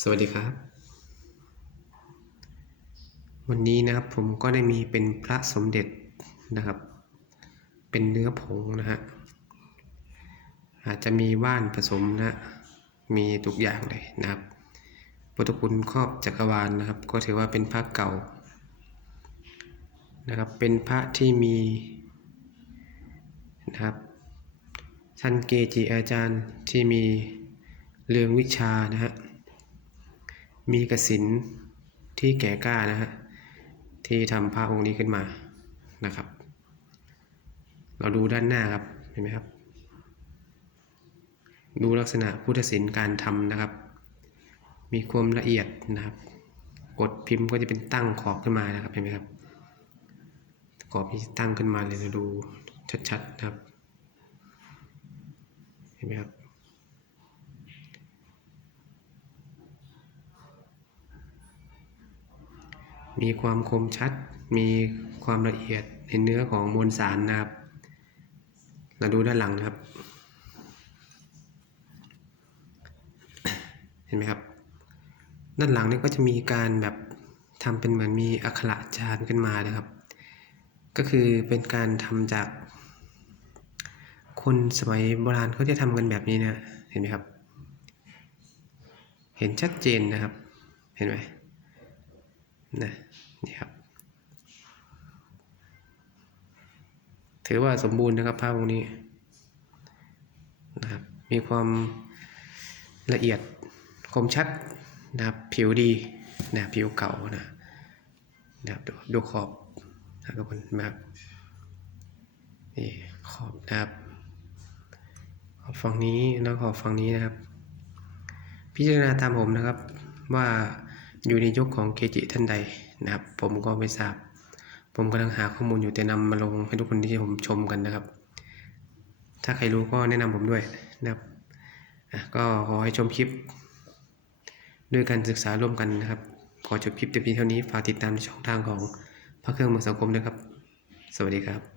สวัสดีครับ วันนี้นะครับผมก็ได้มีเป็นพระสมเด็จนะครับ เป็นเนื้อผงนะฮะอาจจะมีว่านผสมนะมีทุกอย่างเลยนะครับพุทธคุณครอบจักรวาลนะครับ ก็ถือว่าเป็นพระเก่านะครับ เป็นพระที่มีนะครับท่านเกจิอาจารย์ที่มีเรื่องวิชานะฮะ มีกสินที่แก่กล้านะฮะที่ทำพระองค์นี้ขึ้นมานะครับ เราดูด้านหน้าครับเห็นไหมครับ ดูลักษณะพุทธศิลป์การทำนะครับ มีความละเอียดนะครับ กดพิมพ์ก็จะเป็นตั้งขอบขึ้นมานะครับเห็นไหมครับขอบที่ตั้งขึ้นมาเลยเราดูชัดๆนะครับ เห็นไหมครับ มีความคมชัด มีความละเอียดในเนื้อของมวลสารนะครับ เราดูด้านหลังนะครับ เห็นไหมครับ ด้านหลังนี่ก็จะมีการแบบทำเป็นเหมือนมีอักขระจานขึ้นมานะครับ ก็คือเป็นการทำจาก คนสมัยโบราณเขาจะทำกันแบบนี้นะ เห็นไหมครับ เห็นชัดเจนนะครับ เห็นไหม นะนี่ครับ ถือว่าสมบูรณ์นะครับภาพวงนี้นะครับมีความละเอียดคมชัดนะครับผิวดีนะผิวเก่านะนะครับดูดูขอบนะทุกคนนะครับนี่ขอบนะครับขอบฝั่งนี้แล้วขอบฝั่งนี้นะครับ พิจารณาตามผมนะครับว่า อยู่ในยุคของเกจิท่านใดนะครับ ผมก็ไม่ทราบ ผมกำลังหาข้อมูลอยู่แต่นำมาลงให้ทุกคนที่ผมชมกันนะครับ ถ้าใครรู้ก็แนะนำผมด้วยนะครับก็ขอให้ชมคลิป ด้วยการศึกษาร่วมกันนะครับ ขอจบคลิปแต่เพียงเท่านี้ฝากติดตามในช่องทางของพระเครื่องมือสังคมด้วยครับ สวัสดีครับ